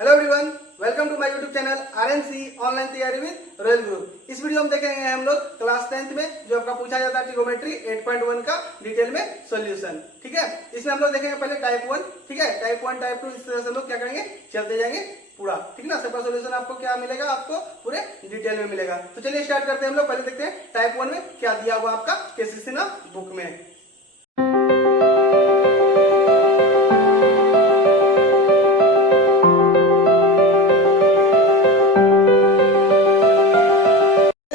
Hello everyone, welcome to my YouTube channel RNC online तैयारी with royal group. इस video में देखेंगे हम लोग क्लास 10th में जो आपका पूछा जाता है ट्रिगोमेट्री 8.1 का डिटेल में सॉल्यूशन। ठीक है, इसमें हम लोग देखेंगे पहले टाइप 1, ठीक है, टाइप 1 टाइप 2 इस तरह से हम लोग क्या करेंगे, चलते जाएंगे पूरा। ठीक ना, सबका सॉल्यूशन आपको क्या मिलेगा, आपको पूरे डिटेल में मिलेगा। तो चलिए स्टार्ट करते हैं हम लोग। पहले देखते हैं टाइप 1 में क्या दिया हुआ आपका केसीसी ना बुक में।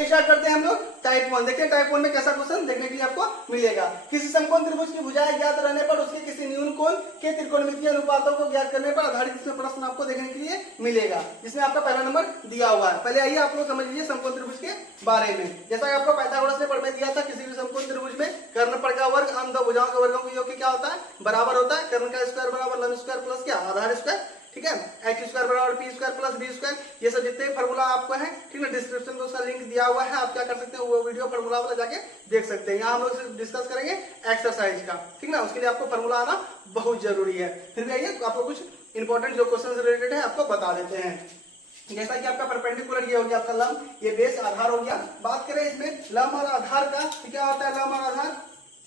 स्टार्ट करते हैं हम लोग टाइप 1। देखते हैं टाइप 1 में कैसा क्वेश्चन देखने के लिए आपको मिलेगा। किसी समकोण त्रिभुज की भुजाएं ज्ञात रहने पर उसके किसी न्यून कोण के त्रिकोणमितीय अनुपातों को ज्ञात करने पर आधारित इसमें प्रश्न आपको देखने के लिए मिलेगा, जिसमें आपका पहला नंबर दिया हुआ है। पहले आइए आप लोग समझ लीजिए समकोण त्रिभुज के बारे में। जैसा कि आपको पाइथागोरस ने पढ़ने दिया था, किसी भी समकोण त्रिभुज में कर्णफल का वर्ग हम दो भुजाओं के वर्गों के योग क्या होता है, बराबर होता है। कर्ण का स्क्वायर बराबर लंब स्क्वायर प्लस क्या आधार स्क्वायर। ठीक है, एच स्क्वायर बराबर P square plus B square. ये सब जितने फॉर्मूला आपको है, ठीक है, डिस्क्रिप्शन में उसका लिंक दिया हुआ है। आप क्या कर सकते हैं, वो वीडियो फॉर्मूला वाला जाके देख सकते हैं। यहाँ हम लोग डिस्कस करेंगे एक्सरसाइज का, ठीक ना, उसके लिए आपको फॉर्मूला आना बहुत जरूरी है। फिर भी आइए आपको कुछ इंपॉर्टेंट जो क्वेश्चन रिलेटेड है आपको बता देते हैं। जैसा कि आपका परपेंडिकुलर ये हो गया आपका लंब, ये बेस आधार हो गया। बात करें इसमें लंब और आधार का, तो क्या होता है, लंब और आधार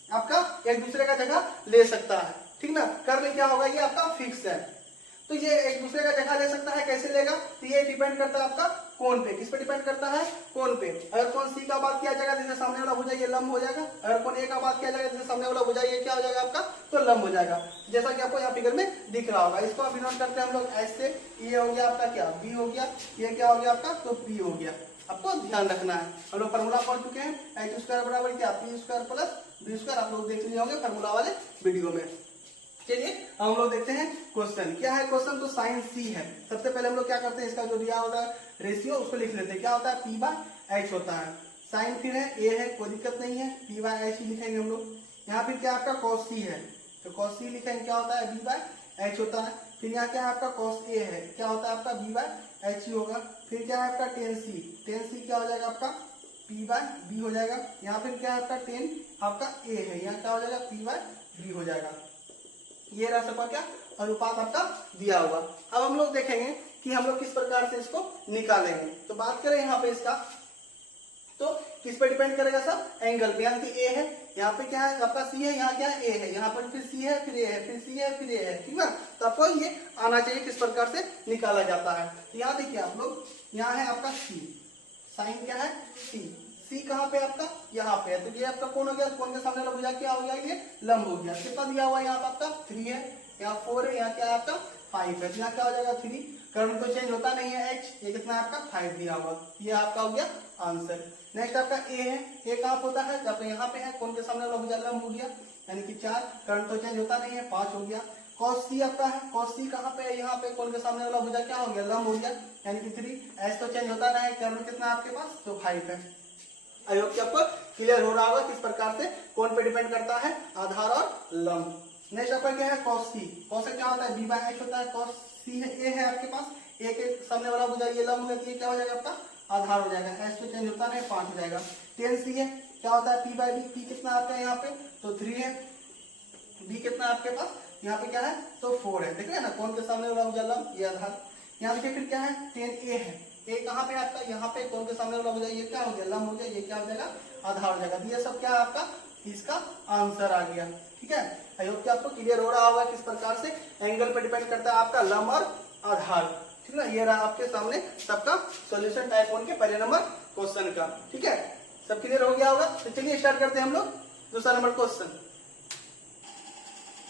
आपका एक दूसरे का जगह ले सकता है। ठीक ना, कर्ण क्या होगा, ये आपका फिक्स है, तो ये एक दूसरे का जगह ले सकता है। कैसे लेगा, तो ये डिपेंड करता है आपका कोण पे। किस पे डिपेंड करता है, कोण पे। अगर कोण सी का बात किया जाएगा जिससे सामने वाला भुजा ये लंब हो जाएगा। अगर कोण ए का बात किया जाएगा जिससे सामने वाला भुजा ये क्या हो जाएगा आपका, तो लंब हो जाएगा। जैसा कि आपको यहाँ फिगर में दिख रहा होगा। इसको आप नोट करते हैं हम लोग ऐसे, ये हो गया आपका क्या, बी हो गया, ये क्या हो गया आपका, तो पी हो गया। आपको ध्यान रखना है, हम लोग फॉर्मूला पढ़ चुके हैं, एच स्क्वायर बराबर क्या, P square plus B square. आप लोग देख लिए होंगे फॉर्मूला वाले वीडियो में। चलिए हम लोग देखते हैं क्वेश्चन क्या है। क्वेश्चन तो साइन सी है। सबसे पहले हम लोग क्या करते हैं, इसका जो दिया होता है रेशियो उसको लिख लेते हैं। क्या होता है, पी बाय एच होता है। साइन फिर है, ए है, कोई दिक्कत नहीं है, पी बाय एच ही लिखेंगे हम लोग। यहाँ फिर क्या आपका कॉस सी है, तो कॉस सी लिखेंगे, क्या होता है, बी बाय एच होता है। फिर यहाँ क्या है आपका कॉस ए है, क्या होता है आपका बी बाय एच ही होगा। फिर क्या है आपका टेन सी क्या हो जाएगा आपका, पी बाय बी हो जाएगा। यहाँ फिर क्या है आपका टेन आपका ए है, यहाँ क्या हो जाएगा, पी बाय बी हो जाएगा। ये रहा सबका क्या अनुपात आपका दिया हुआ। अब हम लोग देखेंगे कि हम लोग किस प्रकार से इसको निकालेंगे। तो बात करें यहाँ पे इसका, तो किस पे डिपेंड करेगा सब, एंगल पे। यहाँ ए है, यहाँ पे क्या है आपका सी है, यहाँ क्या है, ए है, यहाँ पर फिर सी है, फिर ए है, फिर सी है, फिर ए है। ठीक ना, तो आपको ये आना चाहिए किस प्रकार से निकाला जाता है। तो यहाँ देखिए आप लोग, यहाँ है आपका सी, साइन क्या है सी कहाँ पे आपका, यहाँ पे है। तो ये आपका कौन हो गया, कौन के सामने वाला भुजा क्या हो गया, ये लंब हो गया। कितना दिया हुआ है, यहाँ पे आपका 3 है, यहाँ 4 है, यहाँ क्या है आपका 5 है। यहाँ क्या हो जाएगा 3, कर्ण तो चेंज होता नहीं है, एच, ये कितना आपका 5 दिया हुआ। ये आपका हो गया आंसर। नेक्स्ट आपका ए है, ए कहाँ होता है, जब यहाँ पे है, कौन के सामने वाला भुजा लंब हो गया, यानी कि 4, कर्ण तो चेंज होता नहीं है, 5 हो गया। कॉस सी आपका है, कॉस सी कहाँ पे है, यहाँ पे, कौन के सामने वाला भुजा क्या हो गया, लंब हो गया, यानी कि 3। एच तो चेंज होता नहीं है, कर्ण कितना आपके पास, तो 5 है। आई होप कि आपको क्लियर हो रहा होगा किस प्रकार से कौन पे डिपेंड करता है, आधार और लंब। नेक्स्ट आपका क्या है, कॉस सी। कॉस से क्या होता है, बी बाय एच होता है। कॉस सी है, ए है आपके पास, ए के सामने वाला भुजा ये लंब हो गया, क्या हो जाएगा आपका आधार हो जाएगा। एच तो चेंज होता नहीं, 5 हो जाएगा। टेन सी है, क्या होता है, पी बाय बी। पी कितना आपका यहाँ पे, तो 3 है। बी कितना आपके पास, यहाँ पे क्या है, तो 4 है। देख रहे हैं ना, कौन के सामने वाला भुजा लंब, ये आधार। यहाँ देखिए फिर क्या है, 10 ए है, ए कहाँ पे आपका, यहाँ पे, कौन के सामने वाला हो जाए, ये क्या हो गया, लंब हो गया, ये क्या हो जाएगा आधार हो जाएगा। ये सब क्या है आपका, इसका आंसर आ गया। ठीक है, आई होप कि आपको क्लियर हो रहा होगा किस प्रकार से एंगल पे डिपेंड करता है आपका लंब और आधार। ठीक ना, ये रहा आपके सामने सबका सॉल्यूशन टाइप 1 के पहले नंबर क्वेश्चन का। ठीक है, सब क्लियर हो गया होगा। तो चलिए स्टार्ट करते हैं हम लोग दूसरा नंबर क्वेश्चन।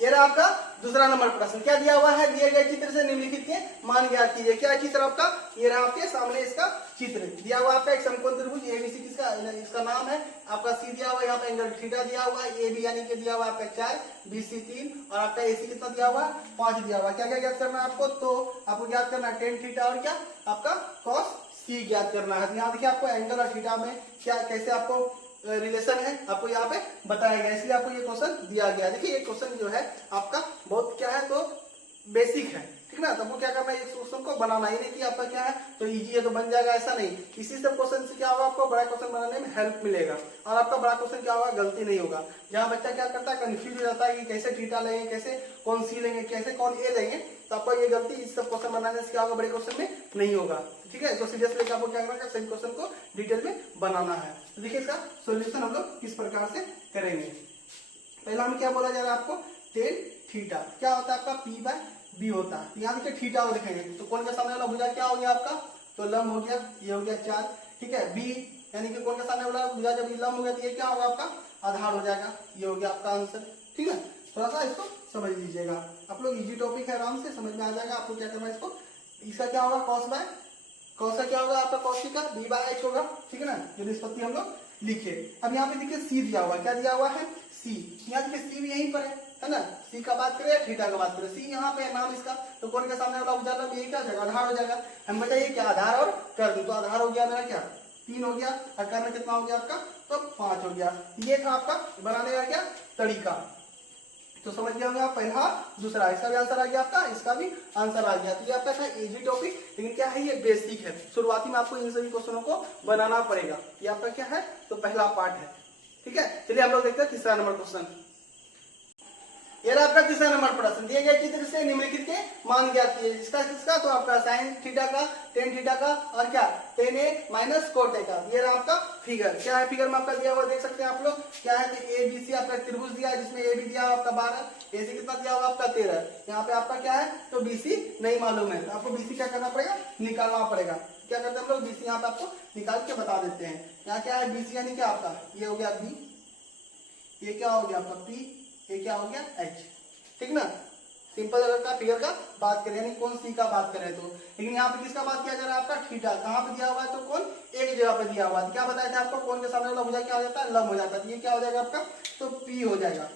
ये रहा आपका दूसरा नंबर प्रश्न। क्या दिया हुआ है, दिए गए चित्र से निम्नलिखित के मान ज्ञात कीजिए। क्या चित्र आपका, ये रहा आपके सामने इसका चित्र दिया हुआ आपका एक समकोण त्रिभुज एबीसी, किसका, इसका नाम है आपका सी दिया हुआ है, यहाँ पे एंगल थीटा दिया हुआ है, ए बी यानी कि दिया हुआ है आपका 4, बीसी 3 और आपका एसी कितना दिया हुआ है, 5 दिया हुआ है। क्या क्या ज्ञात करना है आपको, तो आपको ज्ञात करना है टेन थीटा और क्या आपका कॉस सी ज्ञात करना है। यहाँ देखिए आपको एंगल और थीटा में क्या कैसे आपको रिलेशन है आपको यहाँ पे बताया गया, इसलिए आपको ये क्वेश्चन दिया गया। देखिए ये क्वेश्चन जो है आपका बहुत क्या है, तो बेसिक है। ठीक ठीक ना। तो आपको क्या करना है, इस क्वेश्चन को बनाना ही नहीं कि आपका क्या है तो इजी है तो बन जाएगा, ऐसा नहीं। इसी सब क्वेश्चन से क्या होगा, आपको बड़ा क्वेश्चन बनाने में हेल्प मिलेगा और आपका बड़ा क्वेश्चन क्या होगा, गलती नहीं होगा। जहाँ बच्चा क्या करता है, कंफ्यूज हो जाता है कि कैसे थीटा लेंगे, कैसे कौन सी लेंगे, कैसे कौन ए लेंगे, तो आपको ये गलती इस सब क्वेश्चन बनाने से क्या होगा, बड़े क्वेश्चन में नहीं होगा। ठीक है, तो सीरियस लेकर आपको क्या करना है, सही क्वेश्चन को डिटेल में बनाना है। तो देखिए इसका सोल्यूशन हम लोग किस प्रकार से करेंगे। पहला हम क्या बोला जा रहा है आपको, टेन थीटा क्या होता है आपका, पी बाय बी होता है। तो यहाँ देखिए थीटा को लिखेंगे तो कौन के सामने वाला भुजा क्या हो गया आपका, तो लंब हो गया, ये हो गया 4। ठीक है, बी यानी कि कौन के सामने वाला भुजा जब लंब हो गया तो ये क्या होगा आपका, आधार हो जाएगा, ये हो गया आपका आंसर। ठीक है, थोड़ा सा इसको समझ लीजिएगा आप लोग, इजी टॉपिक है, आराम से समझ में आ जाएगा। आपको क्या करना है, इसको इसका क्या होगा, कॉस बाय कॉस का क्या होगा आपका, कॉस का बी बाय एच होगा। ठीक है ना, ये निष्पत्ति हम लोग लिखे। अब यहाँ पे देखिए सी दिया हुआ, क्या दिया हुआ है, सी। यहाँ देखिए सी भी यहीं पर है ना। सी का बात करें, थीटा का बात करें, सी यहाँ पे है नाम इसका, तो कौन के सामने वाला उजाला ये क्या हो जाएगा, आधार हो जाएगा। हम बताइए क्या, आधार और कर्ण, तो आधार हो गया मेरा क्या 3 हो गया, और कर्ण कितना हो गया आपका, तो 5 हो गया। ये था आपका बनाने का क्या तरीका। तो समझ गया होंगे आप, पहला दूसरा, इसका भी आंसर आ गया आपका, इसका भी आंसर आ गया। तो ये आपका था इजी टॉपिक, लेकिन क्या है ये बेसिक है, शुरुआती में आपको इन सभी क्वेश्चनों को बनाना पड़ेगा। ये आपका क्या है, तो पहला पार्ट है। ठीक है, चलिए हम लोग देखते हैं तीसरा नंबर क्वेश्चन। ये रहा आपका तीसरा नंबर प्रश्न, दिए गए चित्र से निम्नलिखित के मान ज्ञात कीजिए। जिसका किसका, तो आपका साइन थीटा का, टेन थीटा का, और क्या ten A minus cot A का। ये रहा आपका फिगर, क्या है फिगर में आपका दिया हुआ, देख सकते हैं आप लोग, क्या है तो ए बी सी आपका त्रिभुज दिया है, जिसमें ए बी दिया हुआ आपका 12, ए सी कितना दिया हुआ आपका 13। यहाँ पे आपका क्या है, तो बी सी नहीं मालूम है, तो आपको बी सी क्या करना पड़ेगा, निकालना पड़ेगा। क्या करते हैं हम लोग, बी सी यहाँ पे आपको निकाल के बता देते हैं। यहाँ क्या है, बी सी यानी क्या आपका, ये हो गया बी, ये क्या हो गया आपका पी, ये क्या हो गया एच। ठीक ना, सिंपल अगर का फिगर का बात करें, यानी कौन सी का बात करें तो। लेकिन यहाँ पे किसका बात किया जा रहा है, आपका थीटा। कहाँ पे दिया हुआ है, तो कौन एक जगह पे दिया हुआ है। क्या बताया था आपको, कौन के सामने वाला भुजा क्या हो जाता है, लंब हो जाता है। तो ये क्या हो जाएगा आपका, तो पी हो जाएगा।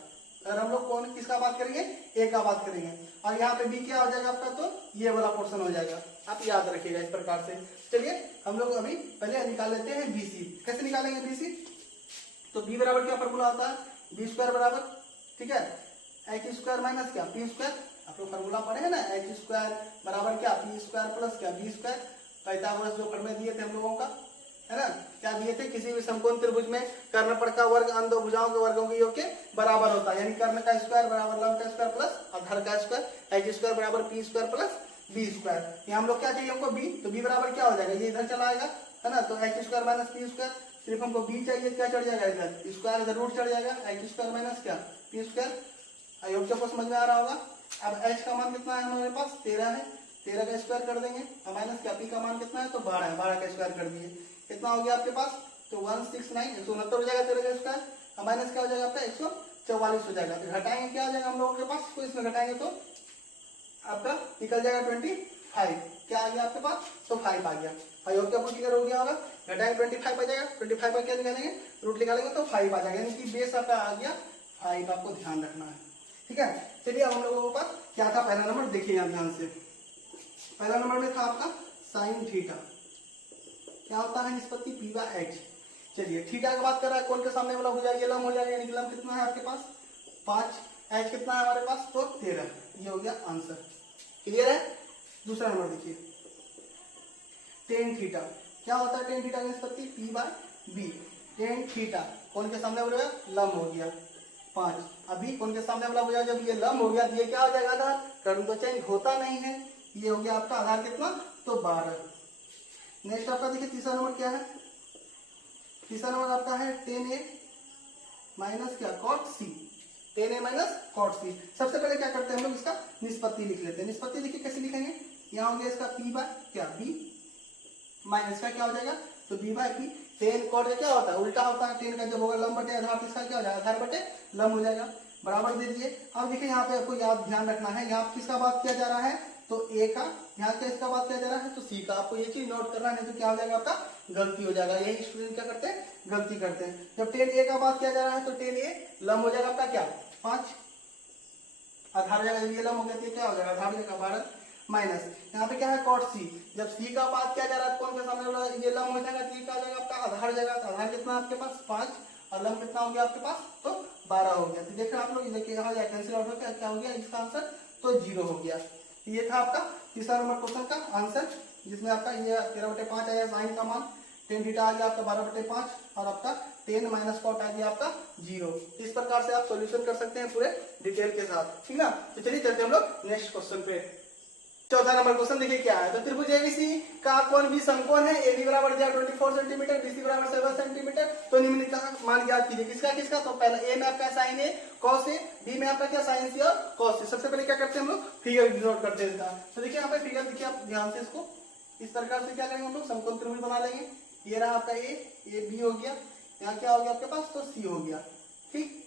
अगर हम लोग कौन किसका बात करेंगे, ए का बात करेंगे, और यहाँ पे बी क्या हो जाएगा आपका, तो ये वाला पोर्शन हो जाएगा। आप याद रखिएगा इस प्रकार से। चलिए हम लोग अभी पहले निकाल लेते हैं बी सी। कैसे निकालेंगे बी सी, तो बी बराबर क्या फॉर्मूला होता है, बी स्क्वायर बराबर, ठीक है, एच स्क्वायर माइनस क्या पी स्क्वायर। आप लोग फॉर्मूला पढ़े हैं ना, एच स्क्वायर बराबर क्या पी स्क्वायर प्लस क्या बी स्क्वायर। पाइथागोरस जो फॉर्मूले दिए थे हम लोगों का, है ना, क्या दिए थे, किसी भी समकोण त्रिभुज में कर्णपट का वर्ग अन्य दो भुजाओं के वर्गों के योग के बराबर होता है। यानी कर्ण का स्क्वायर बराबर लंब का स्क्वायर प्लस आधार का स्क्वायर, एच स्क्वायर बराबर P square plus B square. यहाँ हम लोग क्या चाहिए हमको बी, तो बी बराबर क्या हो जाएगा, ये इधर चला आएगा, है ना, तो H square minus P square. सिर्फ हमको बी चाहिए, क्या चढ़ जाएगा इधर, स्क्वायर इधर रूट चढ़ जाएगा, एच स्क्वायर माइनस क्या पी स्क्वायर। अयोग्य को समझ में आ रहा होगा। अब h का मान कितना है हमारे पास, 13 है, 13 का स्क्वायर कर देंगे, और माइनस क्या p का मान कितना है, तो 12 है, 12 का स्क्वायर कर दिए, कितना हो गया आपके पास, तो 169 169 हो जाएगा 13 का स्क्वायर, और माइनस क्या हो जाएगा आपका 144 हो जाएगा। तो घटाएंगे क्या आ जाएगा हम लोगों के पास, तो इसमें घटाएंगे तो आपका निकल जाएगा 25। क्या आ गया आपके पास, तो 5 आ गया। अयोग्य को क्लियर हो गया होगा, घटाएंगे 25 आ जाएगा, 25 पर क्या निकालेंगे, रूट निकालेंगे तो 5 आ जाएगा, यानी कि बेस आपका आ गया 5। आपको ध्यान रखना है, ठीक है। चलिए अब हम लोगों के पास क्या था, पहला नंबर देखिए यहाँ ध्यान से। पहला नंबर में था आपका साइन थीटा, क्या होता है, निष्पत्ति पी बाय एच। चलिए थीटा की बात कर रहा है, कौन के सामने वाला हो जाएगा, लंब हो जाएगा, यानी कि लंब कितना है आपके पास 5, एच कितना है हमारे पास, तो 13। ये हो गया आंसर, क्लियर है। दूसरा नंबर देखिए, टेन थीटा, क्या होता है टेन थीटा की निष्पत्ति P by B. Tan theta कौन के सामने वाला लंब हो गया 5, अभी कौन के सामने वाला भुजा, जब ये लंब हो गया तो ये क्या हो जाएगा, आधार। कर्ण तो चेंज होता नहीं है, ये हो गया आपका आधार कितना, तो 12। नेक्स्ट आपका देखिए तीसरा नंबर क्या है, तीसरा नंबर आपका है 10a माइनस क्या cot C, 10a minus cot C. सबसे पहले क्या करते हैं हम लोग, इसका निष्पत्ति लिख लेते हैं। निष्पत्ति देखिए कैसे लिखेंगे, यहाँ हो गया इसका p बाय क्या b माइनस का क्या हो जाएगा, तो b बाय p। 10 कॉट का क्या होता है, उल्टा होता है, 10 का जब होगा लंब बटे आधार, इसका क्या हो जाएगा, आधार बटे लंब हो जाएगा, बराबर दे दिए। अब देखिए यहाँ पे आपको याद ध्यान रखना है, यहाँ किसका बात किया जा रहा है, तो a का, यहाँ क्या इसका बात किया जा रहा है, तो c का। आपको ये चीज नोट करना है, तो क्या हो जाएगा आपका गलती हो जाएगा। यही स्टूडेंट क्या करते हैं, गलती करते हैं। जब 10a का बात किया जा रहा है, तो 10a लंब हो जाएगा आपका क्या 5, आधार जाएगा, ये लंब हो गया, क्या हो जाएगा आधार जाएगा 12 माइनस, यहाँ पे क्या है कॉट सी। जब सी का बात किया जा रहा है, कौन के सामने वाला ये लंब हो जाएगा, तो ये क्या हो जाएगा आपका आधार जाएगा, तो आधार कितना आपके पास 5, और लंब कितना हो गया आपके पास, तो 12 हो गया। तो देखिए आप लोग, देखिए यहाँ कैंसिल आउट हो गया, क्या हो गया इसका आंसर, तो 0 हो गया। ये था आपका तीसरा नंबर क्वेश्चन का आंसर, जिसमें आपका ये 13/5 आया साइन का मान, tan थीटा आ गया आपका 12/5 और आपका tan माइनस कॉट आ गया आपका 0। इस प्रकार से आप सॉल्यूशन कर सकते हैं पूरे डिटेल के साथ, ठीक ना। तो चलिए चलते हम लोग नेक्स्ट क्वेश्चन पे। चौथा नंबर क्वेश्चन देखिए क्या है। तो त्रिभुज एबीसी का कोण भी समकोण है, AB बराबर 24 सेंटीमीटर, BC बराबर 7 सेंटीमीटर। तो निम्न का मान ज्ञात कीजिए। किसका किसका? तो पहला ए में आपका sign A cos A, B में आपका क्या साइन सी और कॉस सी। सबसे पहले क्या करते हैं हम लोग? फिगर डिनोट करते हैं इसका। तो देखिए यहाँ पे फिगर देखिए आप ध्यान से इसको इस प्रकार से क्या करेंगे हम लोग? समकोण त्रिभुज बना लेंगे। ये रहा आपका ए बी हो गया, यहाँ क्या हो गया आपके पास? तो सी हो गया, ठीक।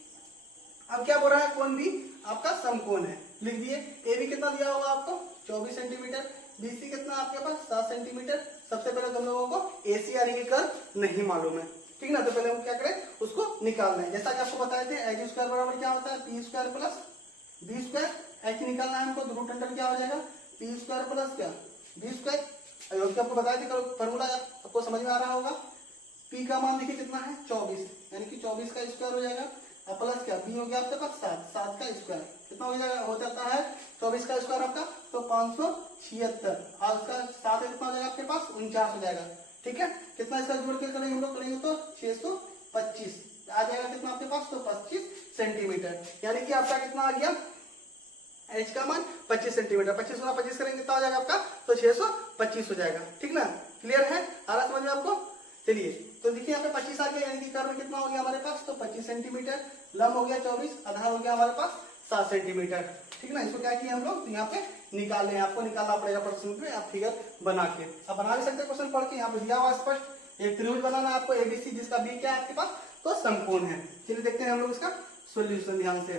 अब क्या बोल रहा है? कोण भी आपका समकोण है, लिख दिए। ए बी कितना दिया होगा आपको? 24 सेंटीमीटर। बीसी कितना आपके पास? 7 सेंटीमीटर। सबसे पहले तुम लोगों को एसी यानी कि कर्व नहीं मालूम है, ठीक ना। तो पहले हम क्या करें? उसको निकालना है। जैसा कि आपको बताए थे एच स्क्वायर बराबर क्या होता है? P square plus B square. H निकालना है हमको, तो रूट अंडर क्या हो जाएगा? पी स्क्वायर प्लस क्या? B square. अयोग्य आपको बताए थे फॉर्मूला, आपको समझ में आ रहा होगा। पी का मान देखिए कितना है? 24, यानी कि 24 का स्क्वायर हो जाएगा और प्लस क्या? बी हो गया आपके पास 7 का स्क्वायर। कितना हो जाएगा? हो जाता है 24 का स्क्वायर आपका तो 576 और उसका 7 कितना हो जाएगा आपके पास? 49 हो जाएगा, ठीक है। कितना इसका जोड़ के करेंगे हम लोग? करेंगे तो 625 आ जाएगा। कितना आपके पास? तो 25 सेंटीमीटर, यानी कि आपका कितना आ गया? एच का मान 25 सेंटीमीटर। 25 गुना 25 करेंगे कितना हो जाएगा आपका? तो 625 हो जाएगा, ठीक ना। क्लियर है? आ रहा समझ में आपको? चलिए तो देखिए यहाँ पे 25 आ गया, यानी कि कर्व कितना हो गया हमारे पास? तो 25 सेंटीमीटर। लंब हो गया 24, आधार हो गया हमारे पास 7 सेंटीमीटर, ठीक ना। इसको क्या किए हम लोग? यहाँ पे निकाल लें। आपको निकालना पड़ेगा प्रश्न पे, आप फिगर बना के आप बना भी सकते हैं क्वेश्चन पढ़ के। यहाँ पे दिया हुआ स्पष्ट एक त्रिभुज बनाना है आपको एबीसी, जिसका बी क्या है आपके पास? तो समकोण है। चलिए देखते हैं हम लोग इसका सोल्यूशन ध्यान से।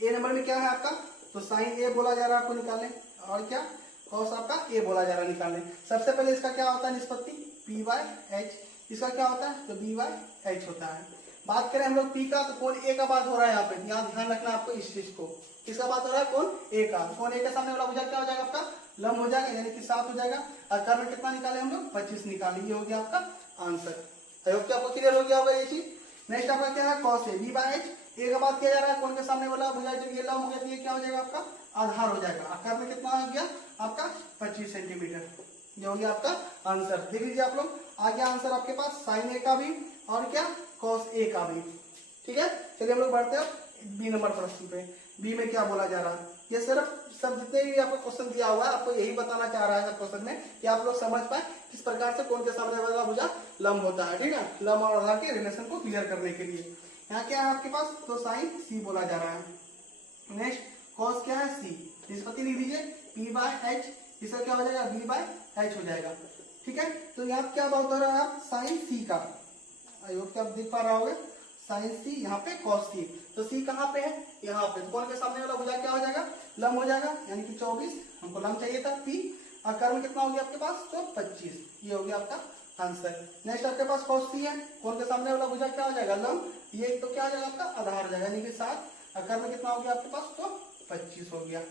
ए नंबर में क्या है आपका? तो साइन ए बोला जा रहा है आपको निकालने, और क्या? कॉस आपका ए बोला जा रहा है निकालने। सबसे पहले इसका क्या होता है? निष्पत्ति पी बाय एच। इसका क्या होता है? तो बी बाय एच होता है। बात करें हम लोग पी का, तो कोण ए का बात हो रहा है यहाँ पे, यहाँ ध्यान रखना आपको इस चीज को। किसका बात हो रहा है? कोण ए का। कोण ए के सामने वाला भुजा क्या हो जाएगा आपका? लंब हो जाएगा, यानी कि 7 हो जाएगा। और कर्व में कितना निकाले हम लोग? 25 निकाले। ये हो गया आपका आंसर। आई होप कि आपको क्लियर हो गया होगा ये चीज। नेक्स्ट आपका क्या है? Cos A B by H. A का बात किया जा रहा है, कोण के सामने वाला भुजा जब ये लंब हो गया तो ये क्या हो जाएगा आपका? आधार हो जाएगा। आकार में कितना आ गया आपका? 25 सेंटीमीटर। ये हो गया आपका आंसर। देख लीजिए आप लोग, आ गया आंसर आपके पास साइन ए का भी और क्या? कॉस ए का भी, ठीक है। चलिए हम लोग बढ़ते हैं बी नंबर प्रश्न पे। बी में क्या बोला जा रहा है? ये सिर्फ सब जितने भी आपको क्वेश्चन दिया हुआ है आपको यही बताना चाह रहा है क्वेश्चन में, कि आप लोग समझ पाए किस प्रकार से कोण के सामने वाला भुजा लंब होता है, ठीक है। लंब और आधार के रिलेशन को क्लियर करने के लिए यहाँ क्या है आपके पास? तो साइन सी बोला जा रहा है। नेक्स्ट कॉस क्या है? सी। निष्पत्ति लिख दीजिए पी बाय एच। इसका क्या हो जाएगा? बी बाय एच हो जाएगा, ठीक है। तो यहाँ क्या बात हो रहा है? आप साइन सी का, आई होप कि आप देख पा रहा होगा, साइन सी यहाँ पे कॉस सी। तो सी कहाँ पे है? यहाँ पे। तो कोण के सामने वाला भुजा क्या हो जाएगा? लंब हो जाएगा, यानी कि 24 हमको लंब चाहिए था पी। और कर्व कितना हो गया आपके पास? तो 25। ये हो गया आपका आंसर। नेक्स्ट आपके पास कॉस सी है, कोण के सामने वाला भुजा क्या हो जाएगा? लंब। ये तो क्या हो जाएगा आपका? आधार हो जाएगा, यानी कि 7। और कर्व कितना हो गया आपके पास? तो 25 हो गया।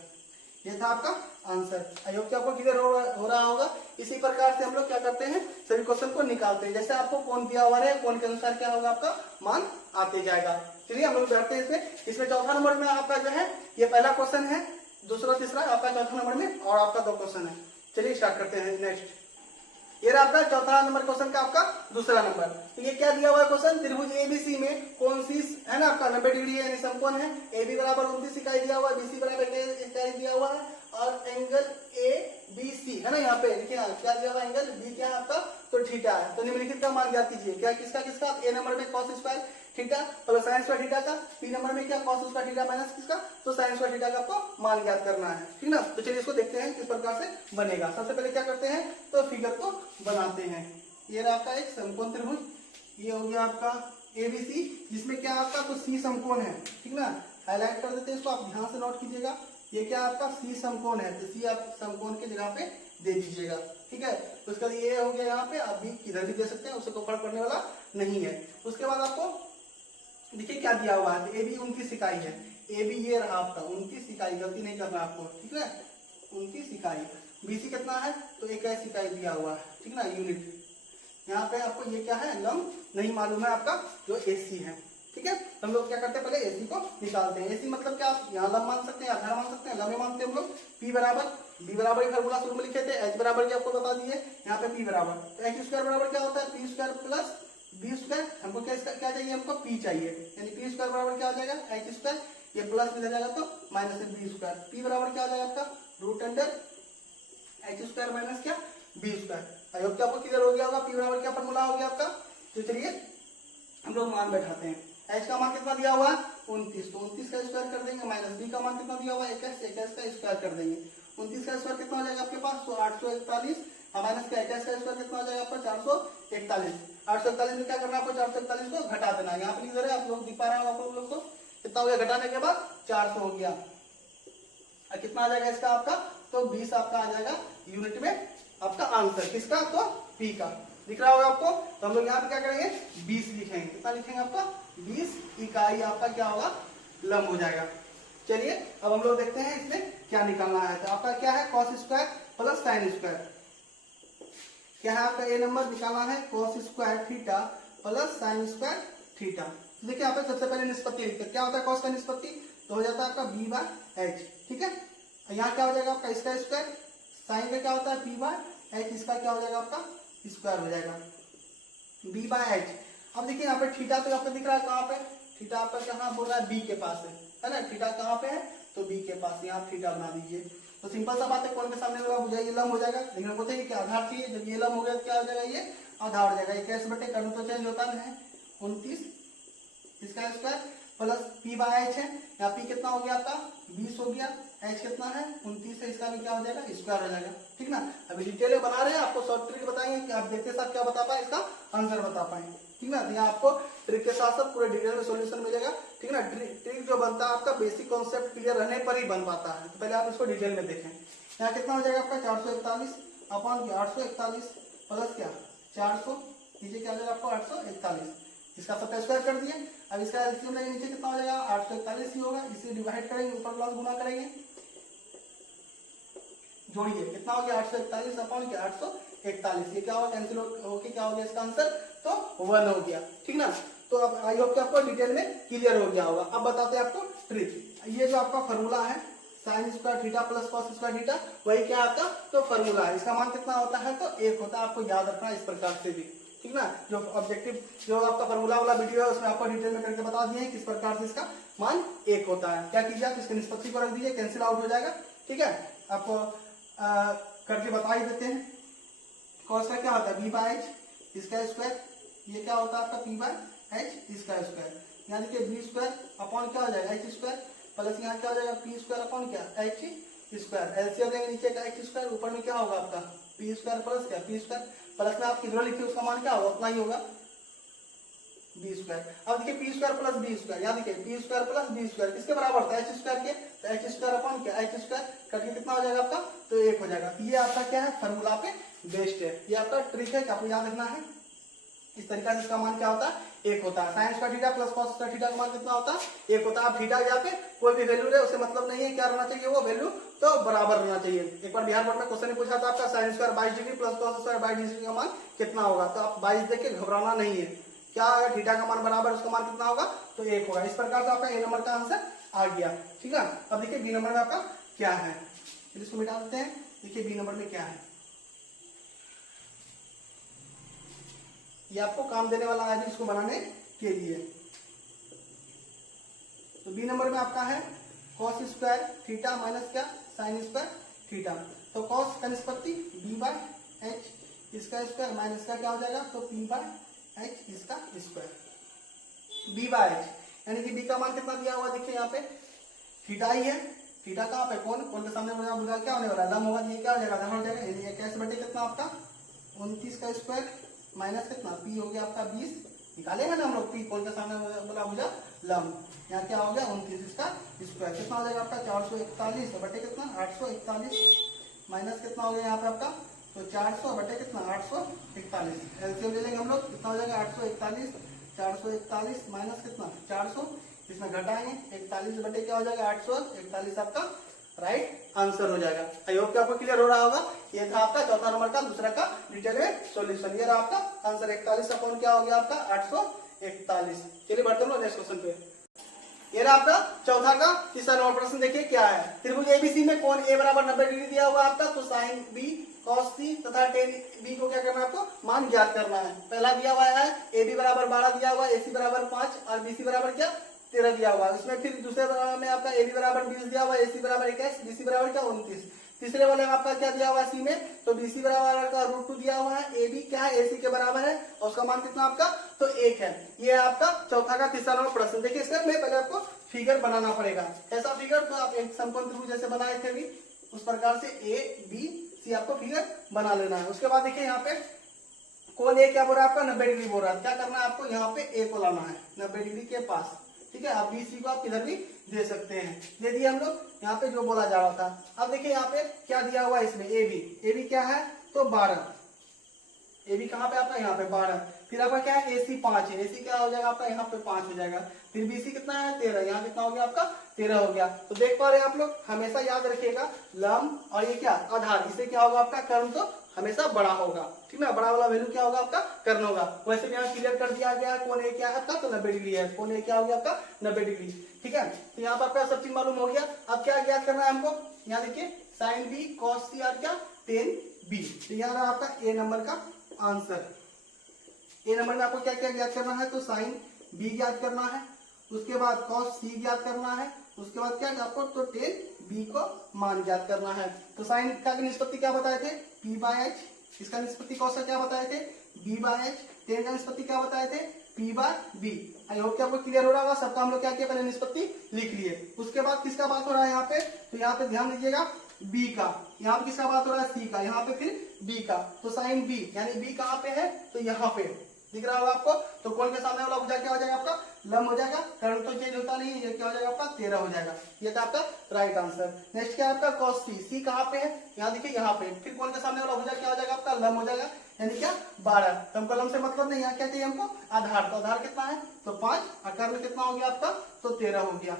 ये था आपका आंसर। आई होप कि आपको क्लियर हो रहा होगा। इसी प्रकार से हम लोग क्या करते हैं? सभी क्वेश्चन को निकालते हैं। जैसे आपको कोण दिया हुआ है, कोण के अनुसार क्या होगा आपका मान आते जाएगा। चलिए हम लोग बैठते हैं इसमें चौथा नंबर में आपका जो है ये पहला क्वेश्चन है, दूसरा तीसरा आपका चौथा नंबर में, और आपका 2 क्वेश्चन है। चलिए स्टार्ट करते हैं। नेक्स्ट ये रहा आपका चौथा नंबर क्वेश्चन का आपका दूसरा नंबर। तो ये क्या दिया हुआ है क्वेश्चन? त्रिभुज एबीसी में कोण सी है ना आपका 90 डिग्री है, यानी समकोण है। AB बराबर 29 इकाई दिया हुआ है, BC बराबर 21 इकाई दिया हुआ है, और एंगल ABC है ना। यहाँ पे देखिए क्या दिया हुआ? एंगल B क्या है आपका? तो थीटा है। तो निम्नलिखित का मान ज्ञात कीजिए। क्या किसका किसका? ए नंबर में cos square theta plus sine square theta का। बी नंबर में क्या? कॉस स्क्वायर थीटा माइनस किसका? तो साइन स्क्वायर थीटा का आपको मान ज्ञात करना है, ठीक ना। तो चलिए इसको देखते हैं किस प्रकार से बनेगा। सबसे पहले क्या करते हैं? तो फिगर को बनाते हैं। ये रहा आपका एक समकोण त्रिभुज, ये हो गया आपका एबीसी, जिसमें क्या आपका? तो सी समकोण है, ठीक ना। हाईलाइट कर देते हैं इसको, आप ध्यान से नोट कीजिएगा। ये क्या आपका? सी समकोण है, तो सी आप समकोण के जगह पे दे दीजिएगा, ठीक है। उसके बाद ये हो गया यहाँ पे, आप भी किधर भी दे सकते हैं, उससे कोई फर्क पड़ने वाला नहीं है। उसके बाद आपको देखिए क्या दिया हुआ है? ए बी 29 इकाई है। ए बी ये रहा आपका 29 इकाई, गलती नहीं करना आपको, ठीक है। 29 इकाई। बीसी कितना है? तो 21 इकाई दिया हुआ है, ठीक ना, यूनिट। यहाँ पे आपको ये क्या है? लंब नहीं मालूम है आपका, जो एसी है, ठीक है। तो हम लोग क्या करते हैं, पहले एसी को निकालते हैं। एसी मतलब क्या, आप यहाँ लंब मान सकते हैं, आधार मान सकते हैं। लंब मानते हैं हम लोग P बराबर, B बराबर की फॉर्मूला शुरू में लिखे थे, H बराबर की आपको बता दिए, यहाँ पे P बराबर, तो H स्क्वायर बराबर क्या होता है, P square plus B square. हमको क्या चाहिए, हमको P चाहिए, यानी P स्क्वायर बराबर क्या हो जाएगा, H स्क्वायर, ये प्लस में जाएगा तो माइनस B स्क्वायर। P बराबर क्या हो जाएगा आपका, root under H square minus क्या, B स्क्वायर। आई होप कि आपको क्लियर हो गया होगा P बराबर क्या फॉर्मूला हो गया आपका। तो चलिए हम लोग मान बैठाते हैं। H का मान कितना दिया हुआ है, 29, तो 29 का स्क्वायर कर देंगे, माइनस B का मान कितना दिया हुआ है, 21, 21 का स्क्वायर कर देंगे। 29 का स्क्वायर कितना हो जाएगा आपके पास, तो 841, और माइनस का 21 का स्क्वायर कितना हो जाएगा आपका, 441। 841 में क्या करना है आपको, 441 को घटा देना है। यहाँ पे लिख दे रहे हैं, आप लोग दिख पा रहे हो आप लोग को, कितना हो गया, घटाने के बाद 400 हो गया। और कितना आ जाएगा इसका आपका, तो 20 आपका आ जाएगा यूनिट में आपका आंसर, किसका, तो P का। दिख रहा होगा आपको। तो हम लोग यहाँ पे क्या करेंगे, 20 लिखेंगे। कितना लिखेंगे आपका, 20 इकाई आपका क्या होगा, लंब हो जाएगा। चलिए अब हम लोग देखते हैं इसमें क्या निकालना है। तो आपका क्या है, cos square plus sine square. क्या है आपका, ए नंबर निकालना है cos square theta plus sine square theta. देखिए यहाँ पे सबसे पहले निष्पत्ति लिखते हैं। क्या होता है cos का निष्पत्ति, तो हो जाता है आपका B/H, ठीक है। यहाँ क्या हो जाएगा आपका, इसका स्क्वायर, साइन का क्या होता है P/H, इसका क्या हो जाएगा आपका स्क्वायर हो जाएगा B/H। अब देखिए यहाँ पे थीटा तो आपको दिख रहा है कहाँ पे, थीटा आपका कहाँ बोल रहा है, B के पास है ना। थीटा कहाँ पे है, तो B के पास, यहाँ थीटा बना दीजिए। तो सिंपल सा बात है, कौन के सामने होगा, मुझे ये लंब हो जाएगा, लेकिन हमको चाहिए क्या, आधार चाहिए। जब ये लंब हो गया तो क्या हो जाएगा, ये आधार हो जाएगा। 21 बटे कर्म तो चेंज होता नहीं है, 29 इसका स्क्वायर प्लस P/H है। यहाँ P कितना हो गया आपका, 20 हो गया, H कितना है, 29 है, इसका भी क्या हो जाएगा, स्क्वायर हो जाएगा, ठीक ना। अभी डिटेल में बना रहे हैं, आपको शॉर्ट ट्रिक बताएंगे कि आप देखते साथ क्या बता पाए, इसका आंसर बता पाए, ठीक ना। यहाँ आपको ट्रिक के साथ साथ पूरे डिटेल में सॉल्यूशन मिलेगा, ठीक ना। ट्रिक जो बनता है आपका बेसिक कॉन्सेप्ट क्लियर रहने पर ही बन पाता है। तो पहले आप इसको डिटेल में देखें। यहाँ कितना हो जाएगा आपका, 441 अपॉन 841 प्लस क्या 400, नीचे क्या हो जाएगा आपको 841, इसका सबका स्क्वायर कर दिए। अब इसका एलसीएम लेंगे, नीचे कितना हो जाएगा 841 ही होगा, इसे डिवाइड करेंगे, ऊपर प्लस गुना करेंगे, जोड़िए कितना हो गया 841 अपॉन क्या 841, ये क्या होगा कैंसिल होके क्या हो गया इसका आंसर, तो 1 हो गया, ठीक ना। तो अब आई होप कि आपको डिटेल में क्लियर हो गया होगा। अब बताते हैं आपको ट्रिक। ये जो आपका फॉर्मूला है sine square theta plus cos square theta, वही क्या आपका तो फॉर्मूला है। इसका मान कितना होता है, तो 1 होता है। आपको याद रखना इस प्रकार से भी, ठीक ना। जो ऑब्जेक्टिव जो आपका फॉर्मूला वाला वीडियो है उसमें आपको डिटेल में करके बता दिए किस प्रकार से इसका मान 1 होता है। क्या कीजिए आप इसके निष्पत्ति को रख दीजिए, कैंसिल आउट हो जाएगा, ठीक है। आपको करके बता ही देते हैं। कॉस का क्या होता है B/H, इसका स्क्वायर, ये क्या होता है आपका P/H, इसका स्क्वायर, यहाँ देखिए B स्क्वायर अपॉन क्या हो जाएगा H स्क्वायर, प्लस यहाँ क्या हो जाएगा P स्क्वायर अपॉन क्या H स्क्वायर। एलसीएम लेंगे, नीचे का H स्क्वायर, ऊपर में क्या होगा आपका P स्क्वायर प्लस क्या P स्क्वायर, प्लस में आप किधर लिखिए उसका मान क्या होगा, उतना ही होगा B स्क्वायर। अब देखिए P square plus B square, यहाँ देखिए P square plus B square किसके बराबर होता है H स्क्वायर के, तो H स्क्वायर अपॉन क्या H स्क्वायर करके कितना हो जाएगा आपका, तो 1 हो जाएगा। ये आपका क्या है फॉर्मूला पे बेस्ड है, ये आपका ट्रिक है कि आपको याद रखना है। इस तरीके से इसका मान क्या होता है 1 होता है। Sine square theta plus cos square theta का मान कितना होता है 1 होता है। अब थीटा यहाँ पे कोई भी वैल्यू रहे उसे मतलब नहीं है, क्या रहना चाहिए वो वैल्यू तो बराबर रहना चाहिए। एक बार बिहार बोर्ड में क्वेश्चन पूछा था आपका sine square 22 degree plus cos square 22 degree का मान कितना होगा, तो आप 22 देख के घबराना नहीं है, क्या अगर थीटा का मान बराबर उसका मान कितना होगा तो 1 होगा। इस प्रकार से आपका ए नंबर का आंसर आ गया, ठीक है। अब देखिए बी नंबर में आपका क्या है, इसको मिटा देते हैं। देखिए बी नंबर में क्या है, ये आपको काम देने वाला है इसको बनाने के लिए। तो बी नंबर में आपका है cos स्क्वायर थीटा माइनस क्या साइन स्क्वायर थीटा। तो cos का निष्पत्ति B/H, इसका स्क्वायर माइनस का क्या हो जाएगा तो P/H, इसका स्क्वायर B/H, यानी कि B का मान कितना दिया हुआ देखिए यहाँ पे थीटा ही है। थीटा कहाँ पे कौन के सामने मुझे क्या होने वाला है लंब होगा, ये क्या हो जाएगा आधार हो जाएगा, यानी 21 बटे कितना आपका 29 का स्क्वायर माइनस कितना P हो गया आपका 20, निकालेंगे ना हम लोग P कौन के सामने बोला मुझे लंब, यहाँ क्या हो गया 29 इसका स्क्वायर कितना हो जाएगा आपका 441 बटे कितना 841 माइनस कितना हो गया यहाँ पे आपका तो 400 बटे कितना 841, एलसीएम ले लेंगे हम लोग कितना हो जाएगा 841 441 माइनस कितना 400, इसमें घटाएंगे 41 बटे क्या हो जाएगा 841, आपका राइट आंसर हो जाएगा। आई होप कि आपको क्लियर हो रहा होगा। ये था आपका चौथा नंबर का दूसरा का डिटेल में सॉल्यूशन। ये रहा आपका आंसर 41 अपॉन क्या हो गया आपका 41। चलिए बढ़ते हैं नेक्स्ट क्वेश्चन पे। ये रहा आपका चौथा का तीसरा नंबर प्रश्न। देखिए क्या है, त्रिभुज एबीसी में कोण ए बराबर 90 डिग्री दिया हुआ आपका, तो साइन बी कॉस सी तथा टेन बी को क्या करना है आपको मान ज्ञात करना है। पहला दिया हुआ है ए बी बराबर 12 दिया हुआ है, एसी बराबर 5 और बीसी बराबर क्या 13 दिया हुआ है। उसमें फिर दूसरे में आपका ए बी बराबर 20 दिया हुआ है, एसी बराबर 21, बीसी बराबर क्या 29। तीसरे वाले में आपका क्या दिया हुआ है सी में, तो बीसी बराबर का √2 दिया हुआ है, ए बी क्या है एसी के बराबर है और उसका मान कितना आपका तो 1 है। ये आपका चौथा का तीसरा नंबर प्रश्न। देखिए इसमें पहले आपको फिगर बनाना पड़ेगा। ऐसा फिगर तो आप एक समकोण त्रिभुज जैसे बनाए थे अभी उस प्रकार से ए बी सी आपको फिगर बना लेना है। उसके बाद देखिए यहाँ पे कोण ए क्या बोल रहा है आपका 90 डिग्री बोल रहा है। क्या करना है आपको यहाँ पे ए को लाना है 90 डिग्री के पास, ठीक है। आप बीसी को आप किधर भी दे सकते हैं, दे दिए हम लोग यहाँ पे जो बोला जा रहा था। अब देखिए यहाँ पे क्या दिया हुआ है इसमें ए बी क्या है तो 12, ए बी कहाँ पे आपका यहाँ पे 12। फिर आपका क्या है एसी 5 है, एसी क्या हो जाएगा आपका यहाँ पे 5 हो जाएगा। फिर बीसी कितना है 13, यहाँ कितना हो गया आपका 13 हो गया। तो देख पा रहे हैं आप लोग, हमेशा याद रखिएगा लंब और ये क्या आधार, इससे क्या होगा आपका कर्ण तो हमेशा बड़ा होगा, ठीक है। बड़ा वाला वैल्यू क्या होगा आपका कर्ण होगा। वैसे भी यहाँ क्लियर कर दिया गया कोण ए क्या है आपका तो 90 डिग्री है, कोण ए क्या हो गया आपका 90 डिग्री, ठीक है। तो यहाँ पर आपका सब चीज मालूम हो गया। अब क्या ज्ञात करना है हमको, यहाँ देखिए साइन बी कॉस सी और क्या टेन बी। तो यहाँ रहा आपका ए नंबर का आंसर। ए नंबर में आपको क्या क्या ज्ञात करना है, तो साइन बी ज्ञात करना है, उसके बाद कॉस सी ज्ञात करना है, उसके बाद क्या आपको तो टेन बी को मान ज्ञात करना है। तो साइन का निष्पत्ति क्या बताए थे पी बाय एच, इसका निष्पत्ति कॉस का क्या बताए थे बी बाय एच, टेन का निष्पत्ति क्या बताए थे P by B. I hope कि आपको क्लियर हो रहा होगा। सबका हम लोग क्या किया पहले निष्पत्ति लिख लिए। उसके बाद किसका बात हो रहा है यहाँ पे, तो यहाँ पे ध्यान दीजिएगा बी का, यहाँ पे किसका बात हो रहा है सी का, यहाँ पे फिर बी का। तो साइन बी यानी बी कहाँ पे है तो यहाँ पे दिख रहा होगा आपको। तो कोण के सामने वाला भुजा क्या हो जाएगा आपका लंब हो जाएगा, कर्ण तो चेंज होता नहीं है, ये क्या हो जाएगा आपका 13 हो जाएगा। ये था आपका राइट आंसर। नेक्स्ट क्या है आपका कॉस सी, सी कहाँ पे है यहाँ देखिए यहाँ पे। फिर कोण के सामने वाला भुजा क्या हो जाएगा आपका लंब हो जाएगा, यानी क्या 12। तो हमको लंब से मतलब नहीं, यहाँ क्या चाहिए हमको आधार। तो आधार कितना है तो 5 और कर्ण कितना हो गया आपका तो 13 हो गया।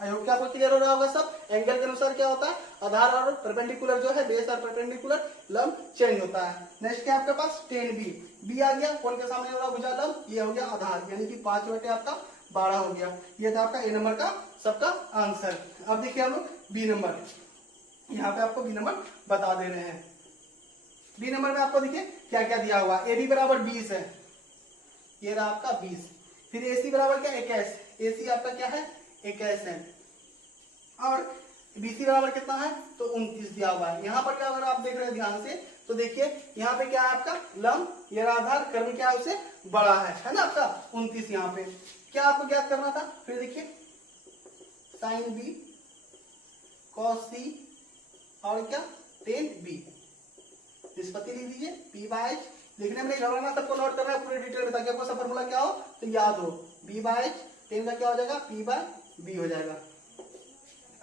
आई होप कि आपको क्लियर हो रहा होगा सब। एंगल के अनुसार क्या होता है आधार और परपेंडिकुलर जो है बेस और परपेंडिकुलर लंब चेंज होता है। नेक्स्ट क्या आपके पास टेन बी, बी आ गया कोण के सामने वाला भुजा लंब, ये हो गया आधार यानी कि 5 बटे आपका 12 हो गया। ये था आपका ए नंबर का सबका आंसर। अब देखिए हम लोग बी नंबर, यहाँ पे आपको बी नंबर बता दे रहे हैं। बी नंबर में आपको देखिए क्या क्या दिया हुआ, ए बी बराबर 20 है, ये रहा आपका 20। फिर एसी बराबर क्या 21, एसी आपका क्या है 21 है। और बीसी बराबर कितना है तो 29 दिया हुआ है। यहाँ पर क्या अगर आप देख रहे हैं ध्यान से तो देखिए यहाँ पे क्या है आपका लंब, ये आधार, कर्ण क्या है उससे बड़ा है ना आपका 29। यहाँ पे क्या आपको ज्ञात करना था, फिर देखिए साइन बी कॉस सी और क्या टेन बी, निष्पत्ति लिख दीजिए पी बाय एच। लिखने में नहीं घबराना, सबको नोट करना है पूरे डिटेल में ताकि आपको सब फॉर्मूला क्या हो तो याद हो। बी बाय एच, टेन का क्या हो जाएगा पी बाय बी हो जाएगा।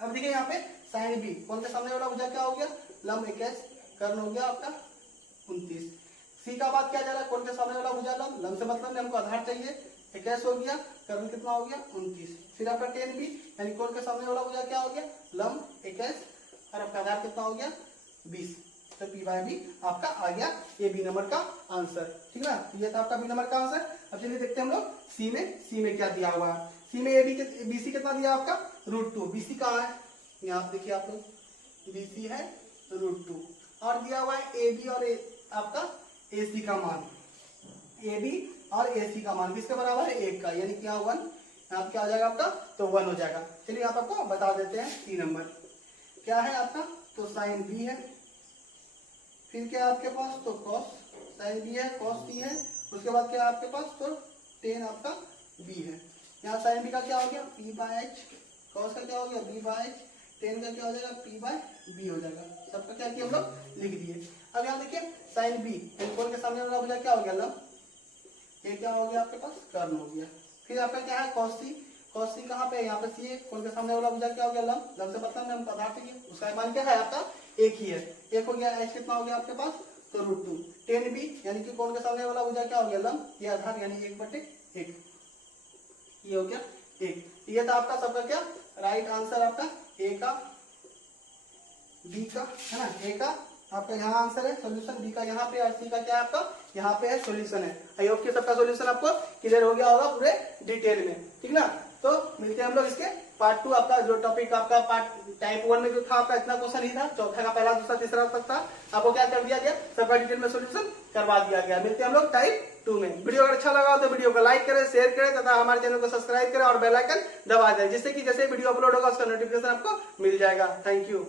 अब देखिए यहाँ पे साइन बी कौन के सामने वाला भुजा क्या हो गया लंब 21, कर्ण हो गया आपका 29। सी का बात क्या जा रहा है कौन के सामने वाला भुजा लंब, लंब से मतलब नहीं हमको आधार चाहिए, 21 हो गया, कर्ण कितना हो गया 29। फिर आपका टेन बी यानी कौन के सामने वाला भुजा क्या हो गया लंब 21 और आपका आधार कितना हो गया 20। तो पी बाय बी आपका आ गया ये बी नंबर का आंसर, ठीक है ना। ये था आपका बी नंबर का आंसर। अब चलिए देखते हैं हम लोग सी में क्या दिया हुआ है। सी में बीसी कितना दिया आपका √2, बीसी कहाँ है यहाँ देखिए आप लोग बीसी है √2 और दिया हुआ है ए बी और आपका एसी का मान, ए बी और एसी का मान किसके बराबर है 1 का, यानी क्या 1, यहाँ क्या हो जाएगा आपका तो 1 हो जाएगा। चलिए आप आपको बता देते हैं सी नंबर क्या है आपका तो साइन बी है, फिर क्या आपके पास तो कॉस साइन बी है, कॉस सी है, उसके बाद क्या आपके पास तो टेन आपका बी है। यहाँ साइन बी का क्या हो गया पी बाय एच, कॉस का क्या हो गया बी बाय एच, टेन का क्या हो जाएगा पी बाय बी हो जाएगा। सबका क्या किया हम लोग लिख दिए। अब यहाँ देखिए साइन बी कोण के सामने वाला भुजा क्या हो गया लंब, ये क्या हो गया आपके पास कर्ण हो गया। फिर आपका क्या है कॉस सी कहाँ पे यहाँ पे सी है, कोण के सामने वाला भुजा क्या हो गया लंब, लंब से मतलब हमको आधार चाहिए, उसका मान क्या है आपका 1 ही है, 1 हो गया। एच कितना हो गया आपके पास तो √2। टेन बी यानी कि कोण के सामने वाला भुजा क्या हो गया लंब, ये आधार यानी 1/1, ये हो गया 1। ये था आपका सबका क्या राइट आंसर आपका ए का बी का है ना, ए का आपका यहाँ आंसर है सॉल्यूशन, बी का यहाँ पे और सी का क्या है आपका यहाँ पे है सॉल्यूशन है। आई होप कि सबका सॉल्यूशन आपको क्लियर हो गया होगा पूरे डिटेल में, ठीक ना। तो मिलते हैं हम लोग इसके पार्ट 2। आपका जो टॉपिक आपका पार्ट टाइप 1 में जो था आपका इतना क्वेश्चन ही था, चौथा का पहला दूसरा तीसरा तक था, आपको क्या कर दिया गया, सबका डिटेल में सॉल्यूशन करवा दिया गया। मिलते हैं हम लोग टाइप 2 में। वीडियो अगर अच्छा लगा तो वीडियो को लाइक करें, शेयर करें तथा हमारे चैनल को सब्सक्राइब करें और बेल आइकन दबा दें, जिससे कि जैसे वीडियो अपलोड होगा उसका नोटिफिकेशन आपको मिल जाएगा। Thank you.